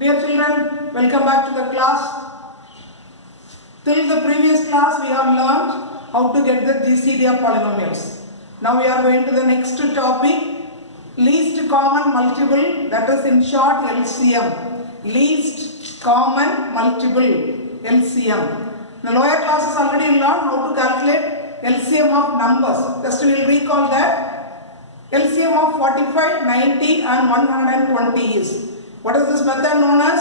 Dear children, welcome back to the class. Till the previous class we have learned how to get the GCD of polynomials. Now we are going to the next topic, least common multiple, that is in short LCM. Least common multiple, LCM. In the lower classes already learned how to calculate LCM of numbers. Just we will recall that LCM of 45, 90 and 120 is. What is this method known as?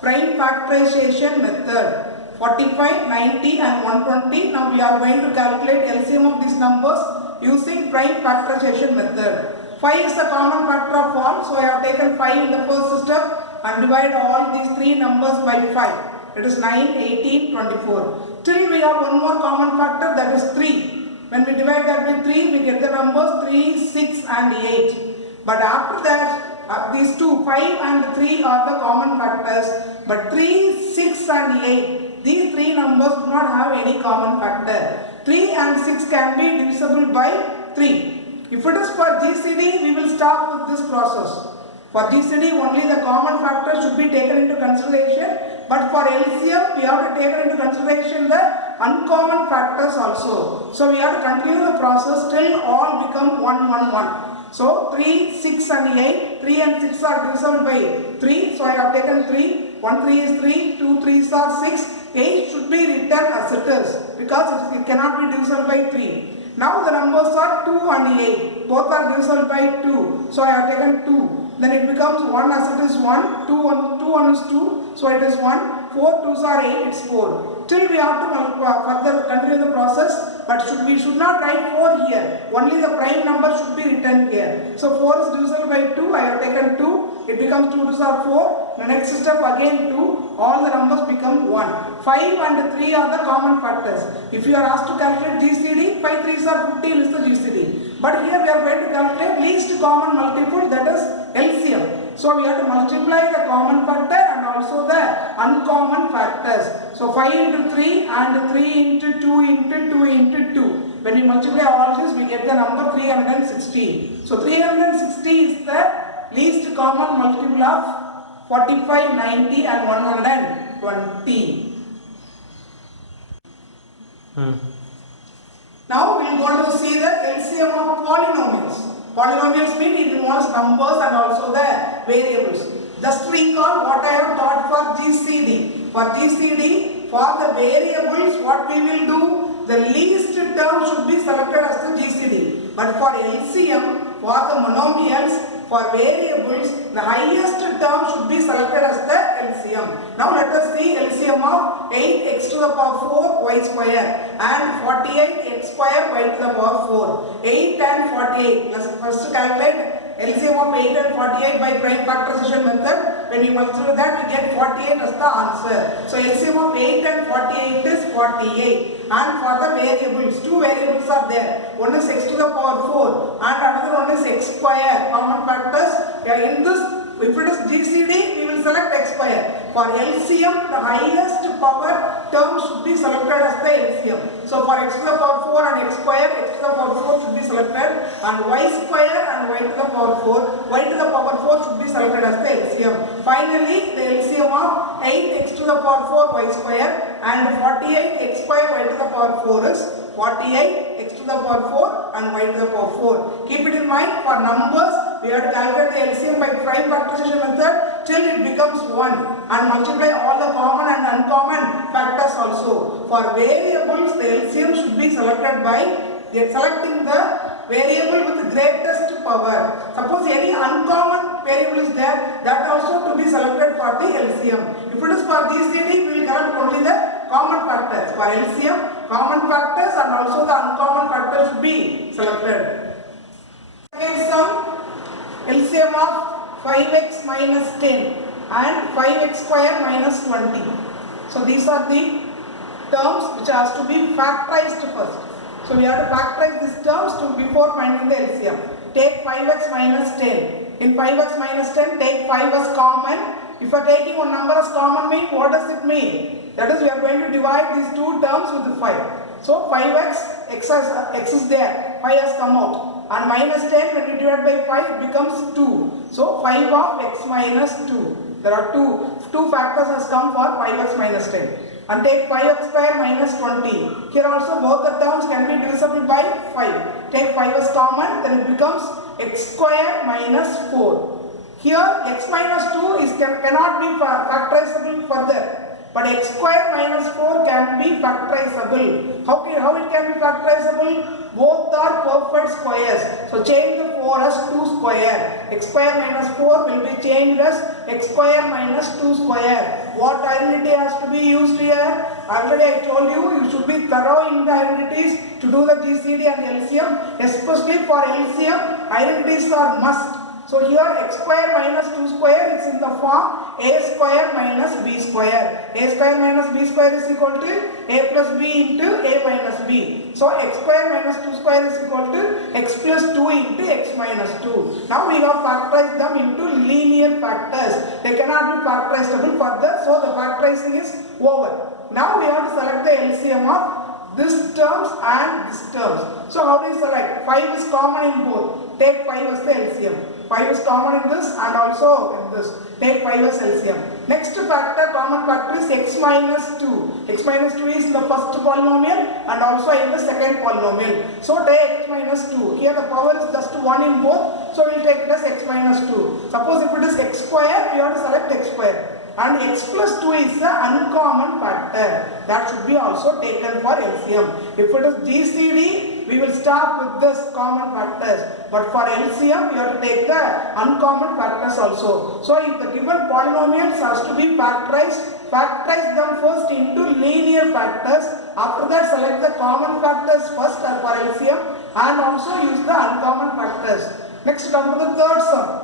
Prime factorization method. 45, 90 and 120. Now we are going to calculate LCM of these numbers using prime factorization method. 5 is the common factor of all. So I have taken 5 in the first step and divide all these three numbers by 5. It is 9, 18, 24. Till we have one more common factor, that is 3. When we divide that by 3, we get the numbers 3, 6 and 8. But after that, these two, 5 and 3 are the common factors. But 3, 6 and 8, these three numbers do not have any common factor. 3 and 6 can be divisible by 3. If it is for GCD, we will start with this process. For GCD, only the common factor should be taken into consideration. But for LCM, we have to take into consideration the uncommon factors also. So we have to continue the process till all become 1, 1, 1. So 3, 6 and 8, 3 and 6 are divisible by 3. So I have taken 3, 1 3 is 3, 2 3s are 6, 8 should be written as it is because it cannot be divisible by 3. Now the numbers are 2 and 8, both are divisible by 2. So I have taken 2. Then it becomes 1 as it is 1, 2 1 is 2, so it is 1, 4 2s are 8, it's 4. Till we have to further continue the process, but we should not write 4 here, only the prime number should be written here. So 4 is divisible by 2, I have taken 2, it becomes 2 2s are 4, the next step again 2, all the numbers become 1. 5 and 3 are the common factors. If you are asked to calculate GCD, 5 3s are 15 is the GCD. But here we are going to calculate least common multiple, that is LCM. So we have to multiply the common factor and also the uncommon factors. So 5 into 3 and 3 into 2 into 2 into 2. When we multiply all this, we get the number 360. So 360 is the least common multiple of 45, 90 and 120. Now we are going to see the LCM of polynomials. Polynomials mean it involves numbers and also the variables. Just recall what I have taught for GCD. For GCD, for the variables, what we will do, the least term should be selected as the GCD. But for LCM, for the monomials, for variables, the highest term should be selected as the LCM. Now let us see LCM of 8x to the power 4 y square and 48 x square y to the power 4. 8 and 48. Let's first calculate LCM of 8 and 48 by prime factorization method. When we multiply that, we get 48 as the answer. So LCM of 8 and 48 is 48. And for the variables, two variables are there. One is x to the power 4 and another one is x square. Common factors. In this, if it is GCD, we will select x square. For LCM, the highest power term should be selected as the LCM. So for x to the power 4 and x square, x to the power 4 should be selected, and y square and y to the power 4, y to the power 4 should be selected as the LCM. Finally, the LCM of 8x to the power 4 y square and 48 x square y to the power 4 is 48 x to the power 4 and y to the power 4. Keep it in mind, for numbers, we have to calculate the LCM by prime factorization method till it becomes 1 and multiply all the common and uncommon factors also. For variables, the LCM should be selected by selecting the variable with the greatest power. Suppose any uncommon variable is there, that also to be selected for the LCM. If it is for GCD, we will select only the common factors. For LCM, common factors and also the uncommon factors should be selected. Second sum, LCM of 5x minus 10 and 5x square minus 20. So these are the terms which has to be factorized first. So we have to factorize these terms before finding the LCM. Take 5x minus 10. In 5x minus 10, take 5 as common. If you are taking one number as common mean, what does it mean? That is, we are going to divide these two terms with 5. So 5x, x is there, 5 has come out, and minus 10 when you divide by 5 it becomes 2. So 5 of x minus 2. There are two factors has come for 5x minus 10. And take 5x square minus 20. Here also both the terms can be divisible by 5. Take 5 as common, then it becomes x square minus 4. Here x minus 2 cannot be factorizable further. But x square minus 4 can be factorizable. How it can be factorizable? Both are perfect squares. So change the 4 as 2 square. X square minus 4 will be changed as x square minus 2 square. What identity has to be used here? Already I told you should be thorough in the identities to do the GCD and LCM. Especially for LCM, identities are must. So here x square minus 2 square is in the form a square minus b square. A square minus b square is equal to a plus b into a minus b. So x square minus 2 square is equal to x plus 2 into x minus 2. Now we have factorized them into linear factors. They cannot be factorizable further, so the factorizing is over. Now we have to select the LCM of this terms and this terms. So how do you select? 5 is common in both. Take 5 as the LCM. 5 is common in this and also in this. Take 5 as LCM. Next factor, common factor is x minus 2. X minus 2 is in the first polynomial and also in the second polynomial. So take x minus 2. Here the power is just 1 in both. So we will take it as x minus 2. Suppose if it is x square, we have to select x square. And x plus 2 is the uncommon factor. That should be also taken for LCM. If it is GCD, we will start with this common factors. But for LCM, we have to take the uncommon factors also. So if the given polynomials has to be factorize them first into linear factors. After that, select the common factors first for LCM and also use the uncommon factors. Next, come to the third sum.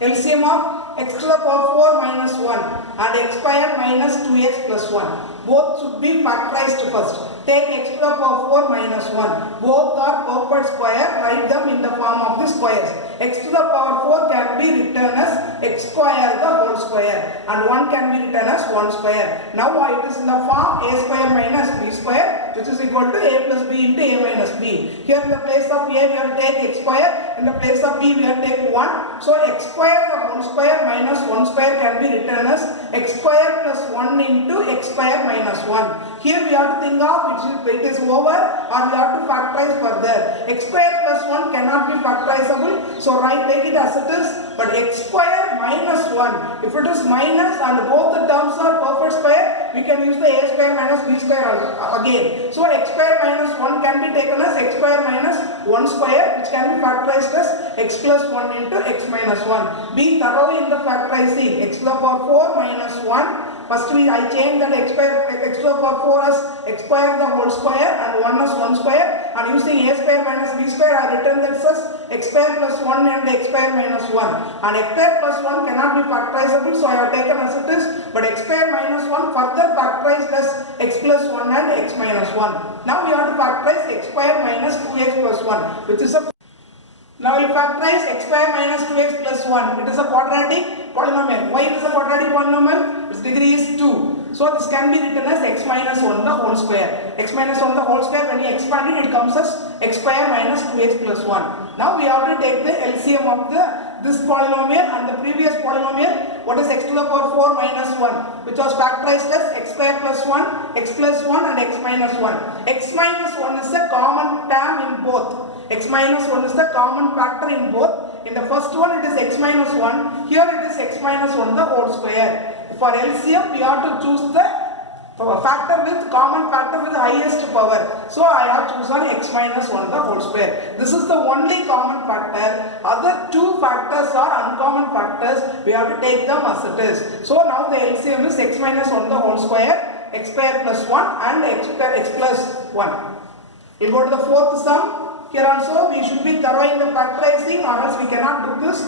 LCM of x to the power 4 minus 1 and x square minus 2x plus 1. Both should be factorized first. Take x to the power 4 minus 1. Both are perfect square. Write them in the form of the squares. X to the power 4 can be written as x square the whole square and 1 can be written as 1 square. Now it is in the form a square minus b square, which is equal to a plus b into a minus b. Here in the place of a we have to take x square, in the place of b we have to take 1. So x square the whole square minus 1 square can be written as x square plus 1 into x square minus 1. Here we have to think of it is over or we have to factorize further. X square plus 1 cannot be factorizable. So take it as it is, but x square minus 1. If it is minus and both the terms are perfect square, we can use the a square minus b square again. So x square minus 1 can be taken as x square minus 1 square, which can be factorized as x plus 1 into x minus 1. Be thorough in the factorizing. X to the power 4 minus 1. First I change that x to the power 4 as x square the whole square and 1 as 1 square, and using a square minus b square I written that as x square plus 1 and x square minus 1. And x square plus 1 cannot be factorizable, so I have taken as it is, but x square minus 1 further factorized as x plus 1 and x minus 1. Now we have to factorize x square minus 2x plus 1, which is a now we will factorize x square minus 2x plus 1. It is a quadratic polynomial. Why it is a quadratic polynomial? Its degree is 2. So this can be written as x minus 1 the whole square. X minus 1 the whole square, when you expand it, it comes as x square minus 2x plus 1. Now we have to take the LCM of this polynomial and the previous polynomial. What is x to the power 4 minus 1? Which was factorized as x square plus 1, x plus 1 and x minus 1. X minus 1 is the common term in both. X minus 1 is the common factor in both. In the first one it is x minus 1. Here it is x minus 1 the whole square. For LCM we have to choose the factor with common factor with highest power. So I have chosen x minus 1 the whole square. This is the only common factor. Other two factors are uncommon factors. We have to take them as it is. So now the LCM is x minus 1 the whole square, x square plus 1 and x plus 1. We'll go to the fourth sum. Here also we should be thorough in the factorizing, or else we cannot do this.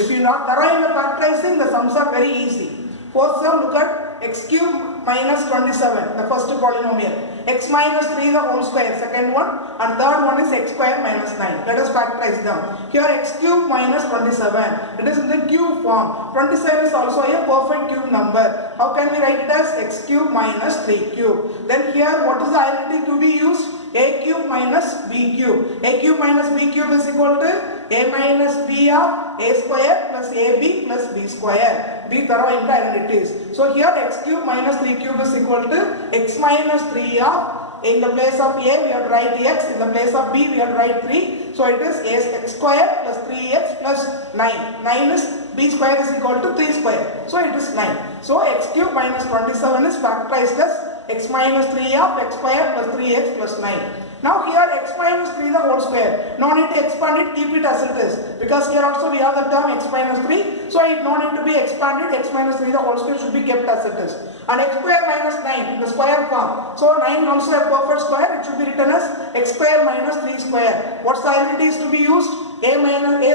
If you are not thorough in the factorizing, the sums are very easy. Fourth sum, look at x cube minus 27, the first polynomial. x minus 3 the whole square, second one, and third one is x square minus 9. Let us factorize them. Here x cube minus 27. It is in the cube form. 27 is also a perfect cube number. How can we write it as x cube minus 3 cube? Then here what is the identity to be used? A cube minus b cube. A cube minus b cube is equal to a minus b of a square plus ab plus b square. Be thorough in the identities. So here x cube minus 3 cube is equal to x minus 3 of, in the place of a we have to write x, in the place of b we have to write 3. So it is x square plus 3x plus 9. 9 is b square is equal to 3 square. So it is 9. So x cube minus 27 is factorized as x minus 3 of x square plus 3x plus 9. Now here x minus 3 the whole square. No need to expand it, keep it as it is. Because here also we have the term x minus 3. So it no need to be expanded. X minus 3 the whole square should be kept as it is. And x square minus 9 in the square form. So 9 also a perfect square. It should be written as x square minus 3 square. What's the identity is to be used? A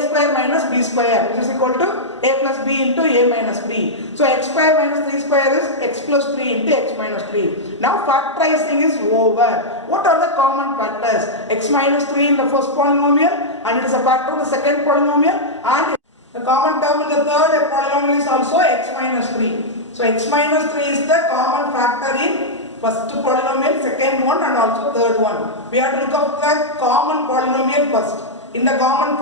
square minus b square, which is equal to a plus b into a minus b. So x square minus 3 square is x plus 3 into x minus 3. Now factorizing is over. What are the common factors? X minus 3 in the first polynomial, and it is a factor of the second polynomial, and the common term in the third polynomial is also x minus 3. So x minus 3 is the common factor in first polynomial, second one, and also third one. We have to look up the common polynomial first. In the common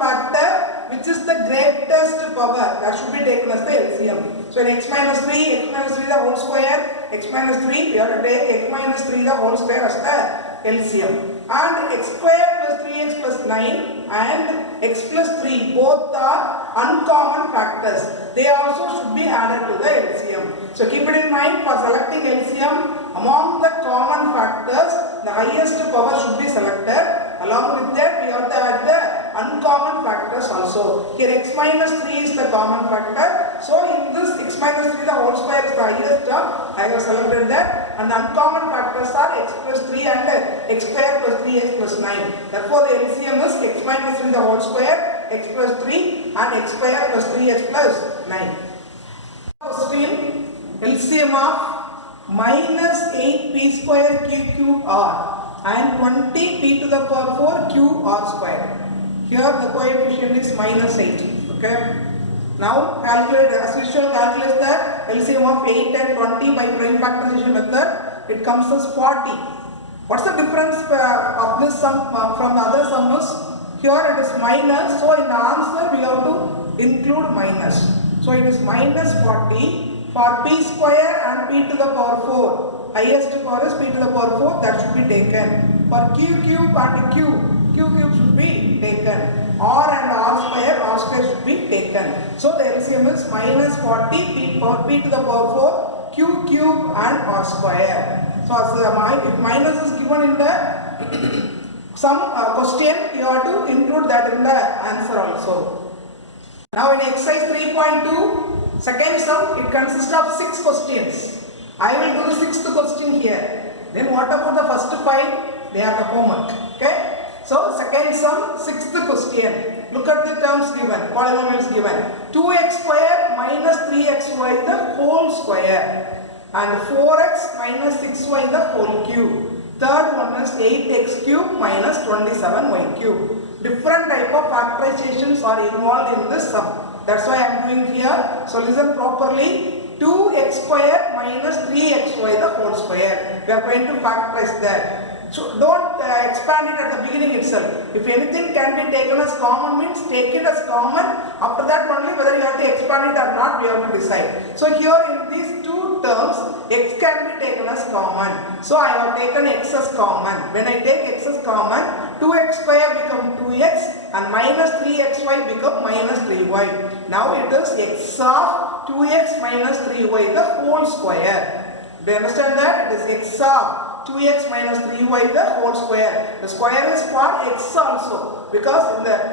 factor, which is the greatest power, that should be taken as the LCM. So in x minus 3 the whole square, x minus 3, we have to take x minus 3 the whole square as the LCM. And x square plus 3x plus 9 and x plus 3 both are uncommon factors. They also should be added to the LCM. So keep it in mind, for selecting LCM, among the common factors, the highest power should be selected. Along with that, we have to add the uncommon factors also. Here x minus 3 is the common factor. So in this x minus 3 the whole square is the highest term. I have selected that. And the uncommon factors are x plus 3 and x square plus 3x plus 9. Therefore the LCM is x minus 3 the whole square, x plus 3 and x square plus 3x plus 9. Question, LCM of minus 8p square q cube r and 20 p to the power 4 q r square. Here the coefficient is minus 8. Okay. Now calculate, as usual, calculate the LCM of 8 and 20 by prime factorization method. It comes as 40. What's the difference of this sum from the other sums? Here it is minus. So in the answer we have to include minus. So it is minus 40 for p square and p to the power 4. Highest power is p to the power 4, that should be taken. For q cube and q cube should be taken. R and r square should be taken. So the LCM is minus 40 p to the power 4 q cube and r square. So as if minus is given in the some question, you have to include that in the answer also. Now in exercise 3.2, second sum, it consists of 6 questions. I will do the 6th question here. Then what about the first 5? They are the homework. Okay. So second sum, 6th question. Look at the terms given, polynomials given. 2x square minus 3xy the whole square and 4x minus 6y the whole cube. Third one is 8x cube minus 27y cube. Different type of factorizations are involved in this sum. That's why I am doing here. So listen properly. 2x square minus 3xy the whole square. We are going to factorize that. So don't expand it at the beginning itself. If anything can be taken as common means take it as common. After that only whether you have to expand it or not we have to decide. So here in these two terms x can be taken as common. So I have taken x as common. When I take x as common, 2x square become 2x and minus 3xy become minus 3y. Now it is x of 2x minus 3y the whole square. Do you understand that? It is x of 2x minus 3y the whole square. The square is for x also because in the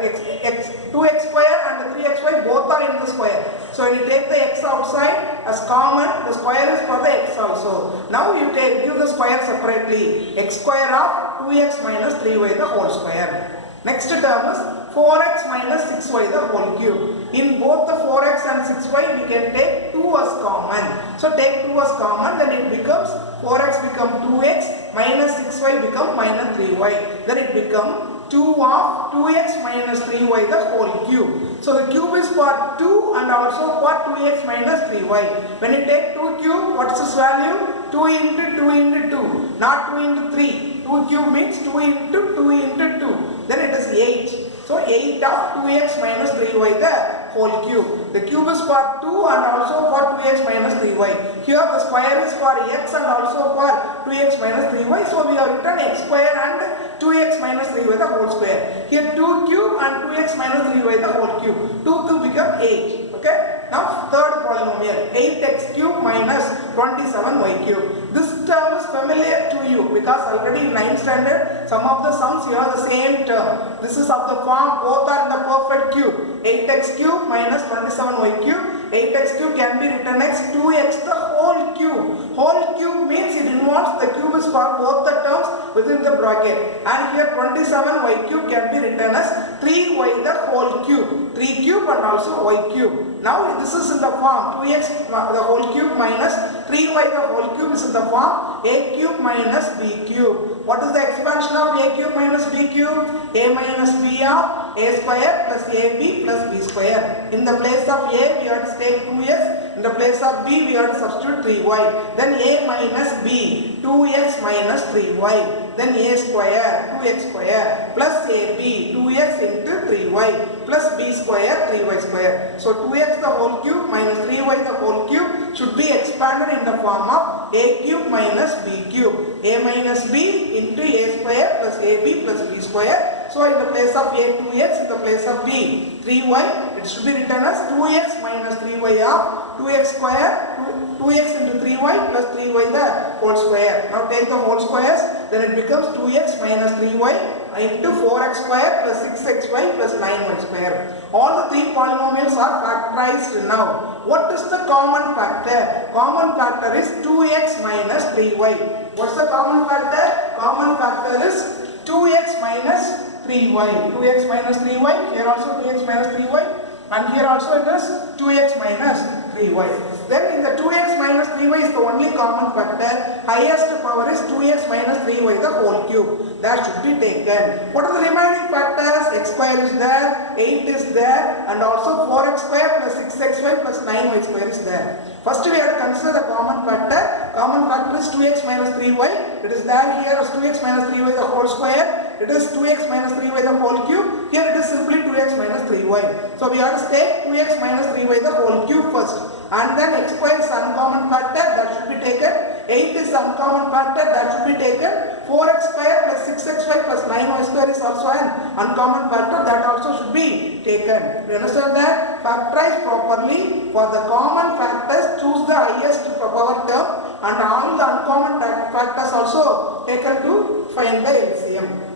2x square and the 3xy both are in the square. So when you take the x outside as common, the square is for the x also. Now you give the square separately. X square of 2x minus 3y the whole square. Next term is 4x minus 6y the whole cube. In both the 4x and 6y we can take 2 as common. So take 2 as common, then it becomes 4x become 2x minus 6y become minus 3y. Then it become 2 of 2x minus 3y the whole cube. So the cube is for 2 and also for 2x minus 3y. When you take 2 cube, what's its value? 2 into 2 into 2, not 2 into 3. 2 cube means 2 into 2 into 2. Then it is 8. So 8 of 2x minus 3y the whole cube. The cube is for 2 and also for 2x minus 3y. Here the square is for x and also for 2x minus 3y. So we have written x square and 2x minus 3y the whole square. Here 2 cube and 2x minus 3y the whole cube. 2 cube become 8. Okay. Now third polynomial, 8x cube minus 27y cube. This term is familiar to you because already in 9th standard some of the sums here are the same term. This is of the form both are in the perfect cube. 8x cube minus 27y cube. 8x cube can be written as 2x the whole cube. Whole cube means it involves the cube is for both the terms within the bracket. And here 27y cube can be written as 3y the whole cube. 3 cube and also y cube. Now this is in the form 2x the whole cube minus 3y the whole cube is in the form a cube minus b cube. What is the expansion of a cube minus b cube? A minus b of a square plus ab plus b square. In the place of a we have to take 2x. In the place of b we have to substitute 3y. Then a minus b 2x minus 3y. Then a square 2x square plus ab 2x into 3y plus b square 3y square. So 2x the whole cube minus 3y the whole cube should be expanded in the form of a cube minus b cube. A minus b into a square plus ab plus b square. So in the place of a 2x, in the place of b 3y, it should be written as 2x minus 3y of 2x square 2x into 3y plus 3y the whole square. Now take the whole squares, then it becomes 2x minus 3y into 4x square plus 6xy plus 9y square. All the three polynomials are factorized now. What is the common factor? Common factor is 2x minus 3y. What's the common factor? Common factor is 2x minus 3y. 2x minus 3y. Here also 2x minus 3y. And here also it is 2x minus 3y. Then in the 2x minus 3y is the only common factor. Highest power is 2x minus 3y the whole cube. That should be taken. What are the remaining factors? X square is there, 8 is there, and also 4x square plus 6xy plus 9y square is there. First we have to consider the common factor. Common factor is 2x minus 3y. It is there here as 2x minus 3y the whole square. It is 2x minus 3y the whole cube. Here it is simply 2x minus 3y. So we have to take 2x minus 3y the whole cube first. And then x square is uncommon factor, that should be taken. 8 is uncommon factor, that should be taken. 4x square plus 6xy plus 9y square is also an uncommon factor, that also should be taken. You understand that? Factorize properly. For the common factors, choose the highest power term, and all the uncommon factors also taken to find the LCM.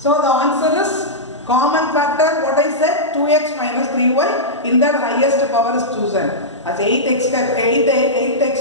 So the answer is common factor, what I said, 2x minus 3y, in that highest power is chosen. As 8x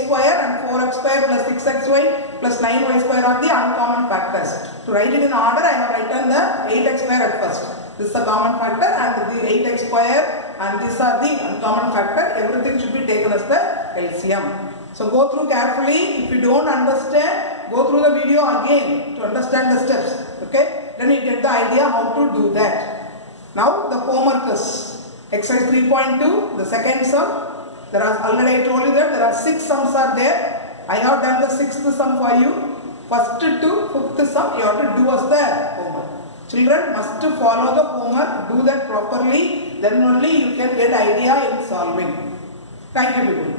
square and 4x square plus 6xy plus 9y square are the uncommon factors. To write it in order, I have written the 8x square at first. This is the common factor and the 8x square, and these are the uncommon factor. Everything should be taken as the LCM. So go through carefully. If you don't understand, go through the video again to understand the steps. Okay? Then you get the idea how to do that. Now the homework is exercise 3.2, the second sum. There are, already I told you that there are 6 sums are there. I have done the 6th sum for you. First to 5th sum you have to do as the homework. Children must follow the homework, do that properly, then only you can get idea in solving. Thank you people.